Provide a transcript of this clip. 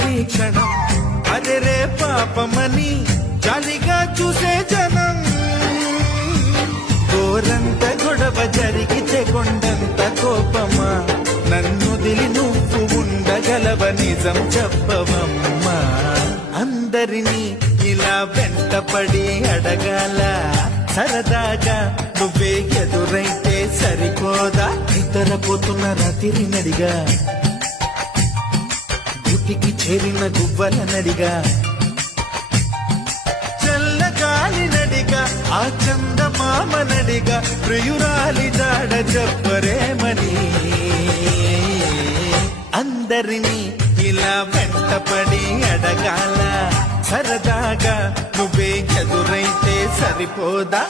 నిరీక్షణం అరెరే పాపమని జాలిగా చూసే జనం గోరంత గొడవ జరిగితే కొండంత కోపమా నన్నుదిలి నువ్వు ఉండగలవ నిజం చెప్పవమ్మా అందరినీ ఇలా వెంటపడి అడగాల సరదాగా నువ్వే ఎదురైతే సరిపోదా నిద్రపోతున్న రాత్రి నడిగా గుటికి చేరిన గువ్వల నడిగా చల్లగాలి నడిగా ఆ చందమామ నడిగా ప్రియురాలి జాడ చెప్పరేమని అందరినీ ఇలా వెంటపడి అడగాల సరదాగా నువ్వే ఎదురైతే సరిపోదా